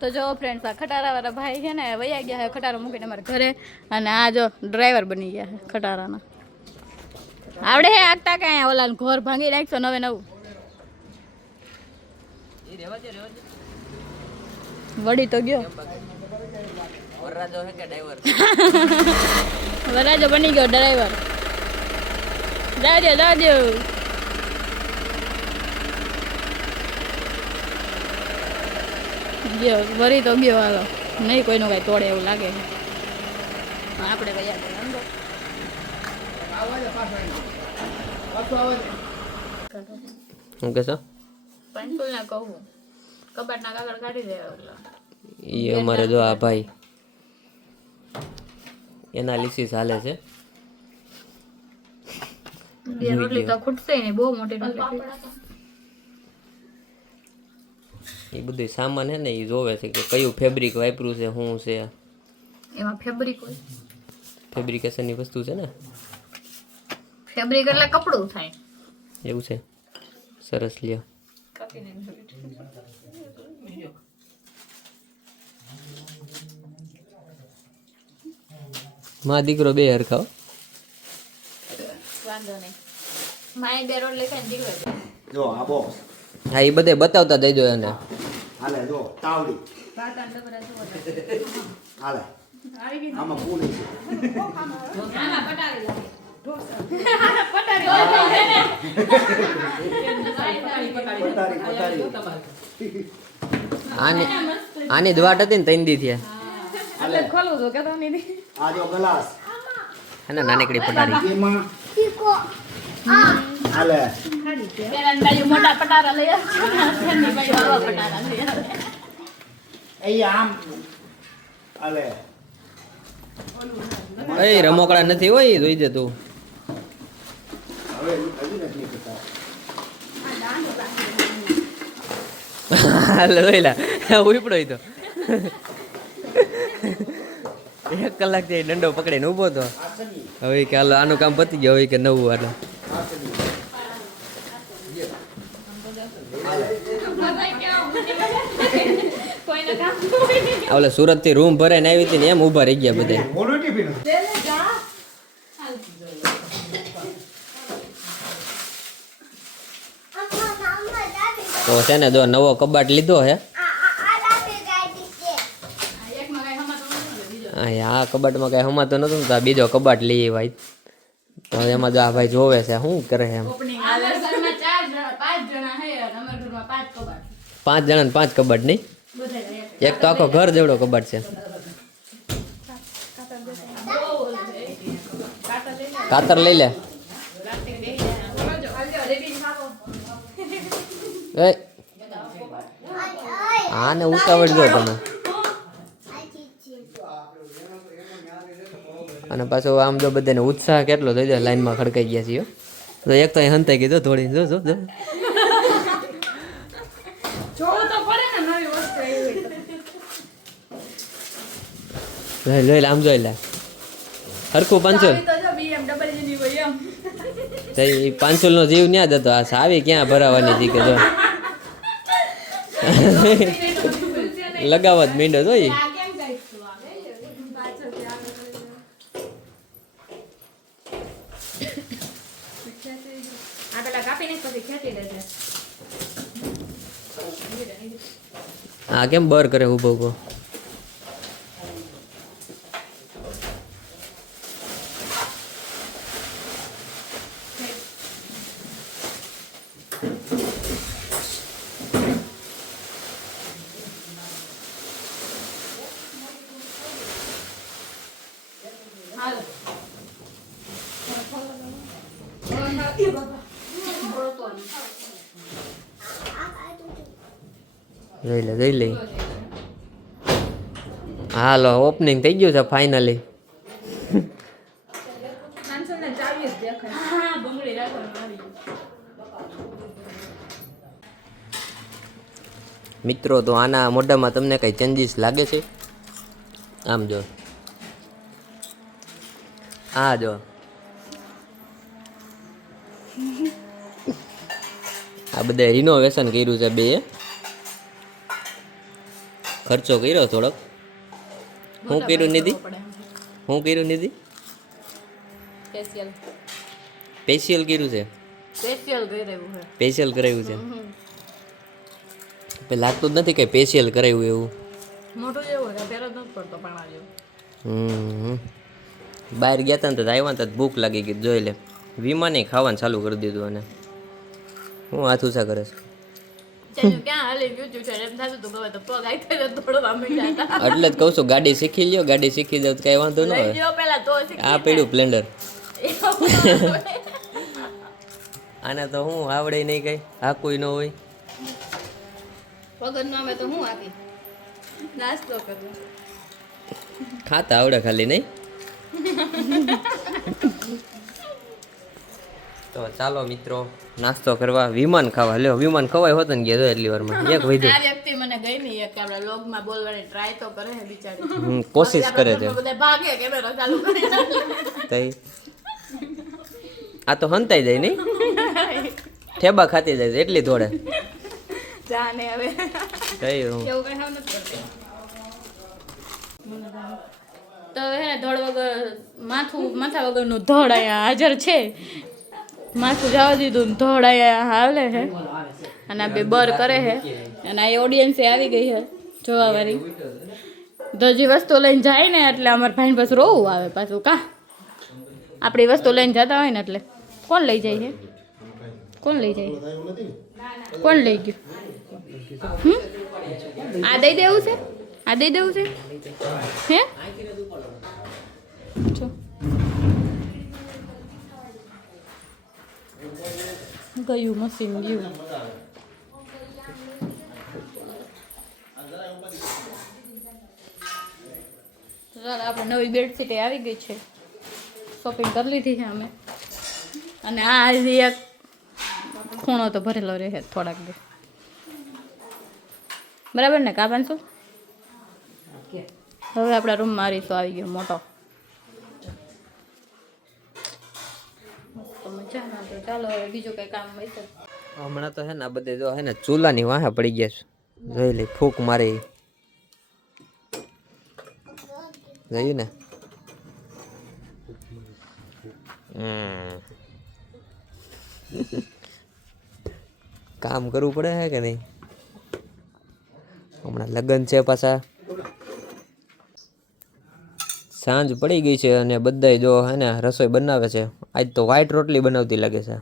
તો જો ફ્રેન્ડ્સ આ ખટારાવાળા ભાઈ છે ને વયા ગયા છે ખટારો મૂકીને અમારા ઘરે અને આ જો ડ્રાઈવર બની ગયા છે ખટારાના આવડે હે આગતા કે અહીંયા ઓલા ઘર ભાંગી નાખશો નવે નવું વડી તો ગયો વરરાજો હે કે ડ્રાઈવર વરાજો બની ગયો ડ્રાઈવર જાજો ગયો વરી તો ગયો હાલો નહીં કોઈનું કઈ તોડે એવું લાગે આપણે કયા શું કહેશો પેન્સિલ ના કહું કબાટના કાગળ કાઢી દેવા એ અમારે જો આ ભાઈ એનાલિસિસ હાલે છે બે રોટલી તો ખૂટશે ને બહુ મોટી રોટલી એ બધું સામાન હે ને એ જોવે છે કે કયું ફેબ્રિક વાપર્યું છે શું છે એમાં ફેબ્રિક હોય ફેબ્રિકેશનની વસ્તુ છે ને ફેબ્રિક એટલે કપડું થાય એવું છે સરસ લ્યો માં દીકરો બે હરખાઓ વાંધો નહીં માય બે રોટલી ખાઈને દીકરો જો આ બોક્સ હા એ બધે બતાવતા દેજો એને હાલે જો તાવડી હાલે આમાં પૂરી છે આની દવાટ હતી ને ત્રણ દી થયા એટલે ખોલું તો કેતો નહીં આ જો ગ્લાસ અને નાનકડી પટારી એમાં હાલે પેલા બાજુ મોટા પટારા લઈ આવજો નાની બાજુ આવા પટારા લઈ આવજો એ આમ હાલે એ રમોકડા નથી હોય જોઈ દે તું હવે હજુ નથી કરતા હાલ રોઈલા ઉપડો તો 1 કલાક થી દંડો પકડીને ઊભો તો હવે કે હાલો આનું કામ પતી ગયું હવે કે નવું હાલો ઓલે સુરત થી રૂમ ભરાઈને આવી હતી ને એમ ઊભા રહી ગયા બધા તો છે ને જો નવો કબાટ લીધો હે આ કબાટમાં કઈ હમાતો નતું તો આ બીજો કબાટ લઈએ ભાઈ તો એમાં જો આ ભાઈ જોવે છે શું કરે એમ 5 જણા ને 5 કબાટ નહીં એક તો આખો ઘર જેવડો કબાટ છે કાતર લઈ લે આને ઉતાવળ જો તમે અને પાછો આમ જો બધાને ઉત્સાહ કેટલો થઈ જાય લાઈનમાં ખડકાઈ ગયા છીએ તો એક તો હંતાઈ ગઈ થોડી જો જો લઈ આમ જોઈ લે હરખું પાંચોલ 500 નો જીવ ન્યા જતો આ સાવી ક્યાં ભરાવાની જી કે જો લગાવત મીંડો જોઈ હા કેમ બર કરે ઉભો ઉભો જોઈ લે હાલો ઓપનિંગ થઈ ગયું છે ફાઇનલી મિત્રો તો આના મોઢામાં તમને કઈ ચેન્જીસ લાગે છે આમ જો આ જો આ બધા રિનોવેશન કર્યું છે બે ખર્ચો કર્યો થોડોક. હું કર્યું નિધિ? હું કર્યું નિધિ? સ્પેશિયલ સ્પેશિયલ કર્યું છે? સ્પેશિયલ કરાવ્યું છે. સ્પેશિયલ કરાવ્યું છે? પેલા લાગતું જ નથી કે સ્પેશિયલ કરાવ્યું એવું. મોટું જેવું છે ફેર જ નથી પડતો પાણા જેવું. બહાર ગયા હતા ને તો આવ્યા ને તો ભૂખ લાગી ગઈ. જોઈ લે, વિમાને ખાવાનું ચાલુ કરી દીધું. અને હું હાથ ઊંચા કરે છે ચાલ્યું ક્યાં હાલી ગયું છે એમ થતું હતું હવે તો પગ આખી દોડવા માંડ્યા હતા. એટલે જ કહું છું ગાડી શીખી લ્યો. ગાડી શીખી જાવ તો કઈ વાંધો ન લઈ આવે. ગયો પેલા તો શીખી આ પડ્યું સ્પ્લેન્ડર. જાય. આને તો હું આવડે નહીં કઈ, આ કોઈ ન હોય. વગર નો અમે તો હું આપી નાસ્તો કરું. ખાતા આવડે ખાલી નહીં. તો ચાલો મિત્રો નાસ્તો કરવા, વિમાન ખાવા. લ્યો વિમાન ખવાય હોત ને ગયા એટલી વારમાં એક વૈધું. આ વ્યક્તિ મને ગઈ નહીં એક કે આપણે લોગમાં બોલવાની ટ્રાય તો કરે છે બિચારી. કોશિશ કરે છે. બધા ભાગે કેમેરો ચાલુ કરી તઈ આ તો હંતાઈ જાય નહીં, ઠેબા ખાતી જાય છે એટલી થોડે. જાને હવે તઈ હું એવું કઈ હાવ નથી કરતી. તો હે ને ધડ વગર માથા વગરનું ધડ અહીંયા હાજર છે. માથું જવા દીધું ને ધડ અહીંયા હાલે છે અને આ બે બર કરે છે અને આ ઓડિયન્સ આવી ગઈ છે જોવા વાળી. તો જે વસ્તુ લઈને જાય ને એટલે અમારા ભાઈને પાછું રોવું આવે પાછું. કા આપણી વસ્તુ લઈને જતા હોય ને એટલે કોણ લઈ જાય છે? કોણ લઈ જાય? કોણ લઈ ગયું? આ દઈ દેવું છે? આ દઈ દેવું છે? હે જો ગયું મશીન ગયું. ચાલ આપણે નવી બેડશીટ આવી ગઈ છે, શોપિંગ કરી લીધી છે અમે. અને આ એક ખૂણો તો ભરેલો રહે થોડાક દિવસ. બરાબર ને કા 500? હવે આપણા રૂમમાં આરીસો આવી ગયો મોટો. મજા. તો ચાલો હવે બીજું કઈ કામ હોય તો. હમણાં તો હે ને આ બધે જો હે ને ચૂલાની વાહે પડી ગયા છે. જોઈ લે ફૂંક મારી જોયું ને. કામ કરવું પડે હે કે નહીં? હમણાં લગ્ન છે પાછા, સાંજ પડી ગઈ છે અને બધાય જો હે ને રસોઈ બનાવે છે. આજ તો વ્હાઈટ રોટલી બનાવતી લાગે છે.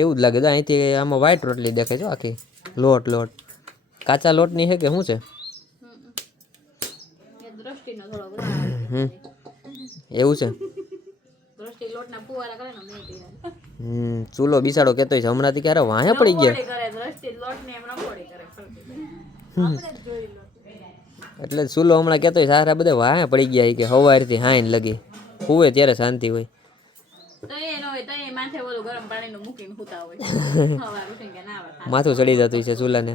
એવું જ લાગે છે અહીંથી. આમાં વ્હાઈટ રોટલી દેખાય છે આખી. લોટ કાચા લોટની છે કે શું છે? એવું છે. ચૂલો બિસાડો કેતો છે હમણાંથી ક્યારે વાહે પડી ગયા. એટલે ચૂલો હમણાં કેતો સારા બધા વાહે પડી ગયા કે સવારથી હાઈન લગી હુવે ત્યારે શાંતિ હોય. માથું ચડી જતું છે ચૂલાને.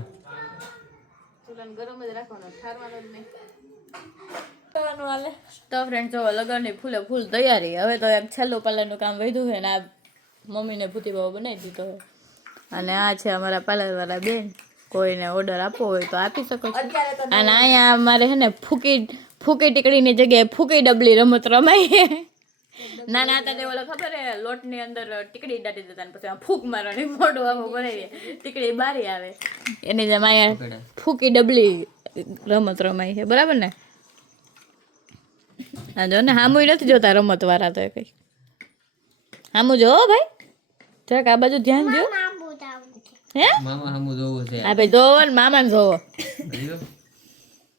તો ફ્રેન્ડ જો લગનની ફૂલે ફૂલ તૈયારી. હવે તો એક છેલ્લું પાર્લરનું કામ વધ્યું છે ને આ મમ્મીને ભૂતી બાબા બનાવી દીધો છે. અને આ છે અમારા પાર્લરવાળા બેન. કોઈને ઓર્ડર આપવો હોય તો આપી શકો છો. અને અહીંયા અમારે છે ને ફૂકી ટીકડીની જગ્યાએ ફૂકી ડબલી રમત રમાય. નાના હતા તે ઓલા ખબર હે લોટની અંદર ટીકડી દાટી દેતા ને પછી આ ફૂંક મારવાની મોઢું આખું ભરાઈ ટીકડી બારી આવે. એની જેમ અહીંયા ફૂકી ડબલી રમત રમાય છે. બરાબર ને? હા જો ને હામુય નથી જોતા રમત વાળા તો કઈ. હામું જો ભાઈ જરાક આ બાજુ ધ્યાન દો. હે મામા હમુ જોવું છે. હા ભાઈ જોવો ને મામાને જોવો.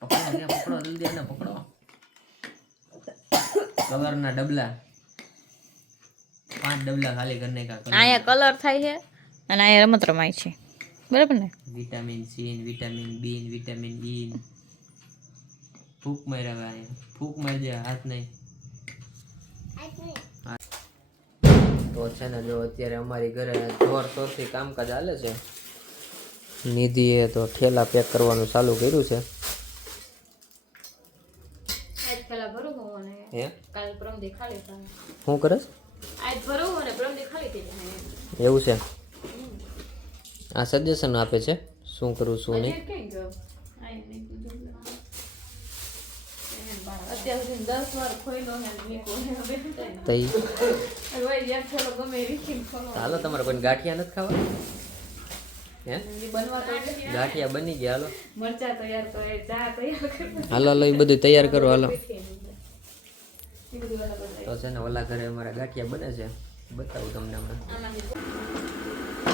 પકડો જલ્દી એને પકડો. કલરના ડબલા 5 ડબલા ખાલી કરી નાખ્યા. અહીંયા કલર થાય છે અને અહીંયા રમત રમાય છે. બરાબર ને? Vitamin C, vitamin B, vitamin E. ફૂક માર્યા અહીંયા. ફૂક મારી દે હાથ નહીં. તો છે ને જો અત્યારે અમારી ઘરે જોરશોરથી કામકાજ ચાલે છે. નિધિએ તો ઠેલા પેક કરવાનું ચાલુ કર્યું છે. આજ પેલા ભરું હું અને હે કાલ પ્રમદી ખાલી થાય. શું કરે છે? આજ ભરું અને પ્રમદી ખાલી થઈ જાય. એવું છે. આ સજેશન આપે છે શું કરવું શું નહીં. બજેટ કઈ ગયો? આ અત્યાર સુધી 10 વાર ખોઈલો ને નીકો હવે તઈ રોજ એક છેલ્લો ગમે એ રીખીને ખોલો હાલો તમારે કોઈ ગાંઠિયા નથી ખાવા હે બનવા તો ગાંઠિયા બની ગયા હાલો મરચા તૈયાર કરે ચા તૈયાર કરે હાલો હાલો એ બધું તૈયાર કરો હાલો એ બધું અલગ અલગ તો છે ને ઓલા ઘરે અમારા ગાંઠિયા બને છે બતાવું તમને હમણાં આમાંથી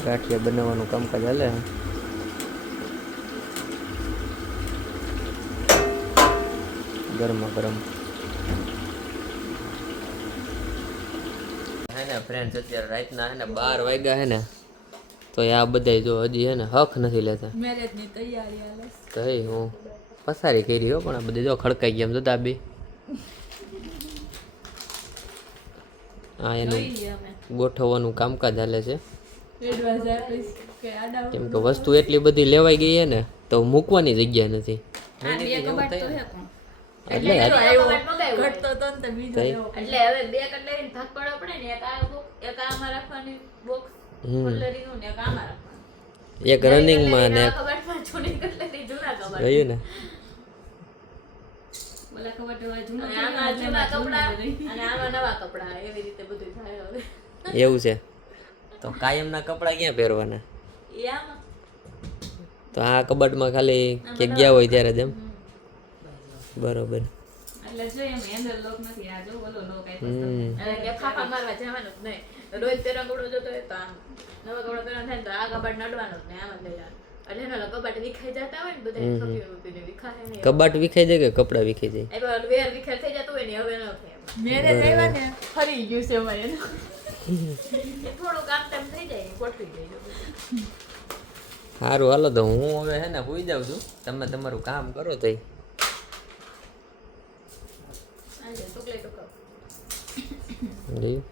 ગાંઠિયા બનાવવાનું કામકાજ હાલે ગરમા ગરમ હે ને ફ્રેન્ડ્સ અત્યારે રાતના હે ને 12 વાગ્યા હે ને તો આ બધાય જો હજી હે ને હક નથી લેતા મેરેજ ની તૈયારી હાલે તો એ હું પસારી કરી હો પણ આ બધે જો ખડકાઈ ગયા એમ જોતા બી હા એનું જોઈએ અમે ગોઠવવાનું કામકાજ હાલે છે એડવાન્સ આપીશ કે આડા કેમ કે વસ્તુ એટલી બધી લેવાઈ ગઈ હે ને તો મૂકવાની જગ્યા નથી આ બે કબાટ તો હે પણ એટલે ઘટતો તો ને બીજો તઈ. લેવો. એટલે હવે બે કટ લઈને ભાગ પાડવા પડે ને એક આ box, એક આમાં રાખવાની બોક્સ કટલરીનું ને એક આમાં રાખવાનું એક રનિંગમાં ને નવા કબાટમાં જૂની કટલરી જૂના કબાટ રહ્યું ને ઓલા કબાટ હોય જૂના અને આમાં જૂના કપડા અને આમાં નવા કપડા એવી રીતે બધું થાય હવે એવું છે તો કાયમના કપડાં ક્યાં પહેરવાના એ આમાં તો આ કબાટમાં ખાલી કે ગયા હોય ત્યારે જ એમ બરોબર એટલે જો એમ હેન્ડલ લોક નથી આ જો ઓલો લોક આપ્યો હમ. અને કે ફાફા મારવા જવાનું જ નહીં રોજ તેરા કપડો જોતો હોય તો આમ નવા કપડા પહેરવાનું થાય ને તો આ કબાટ નડવાનું જ નહીં આમાં લઈ જવાનું એટલે એનો કબાટ વિખાઈ જતા હોય ને બધા ખપીઓ મૂકીને વિખાય નહીં કબાટ વિખાઈ જાય કે કપડાં વિખાઈ જાય એ પણ વેર વિખાઈ થઈ જતું હોય ને હવે ન થાય મેરેજ આવ્યા ને ફરી ગયું છે અમારે એનું થોડું કામ તેમ થઈ જાય ગોઠવી જાય સારું હાલો તો હું હવે હે ને સુઈ જાઉં છું તમે તમારું કામ કરો તઈ આજે ચોકલેટ ખાવ જોયું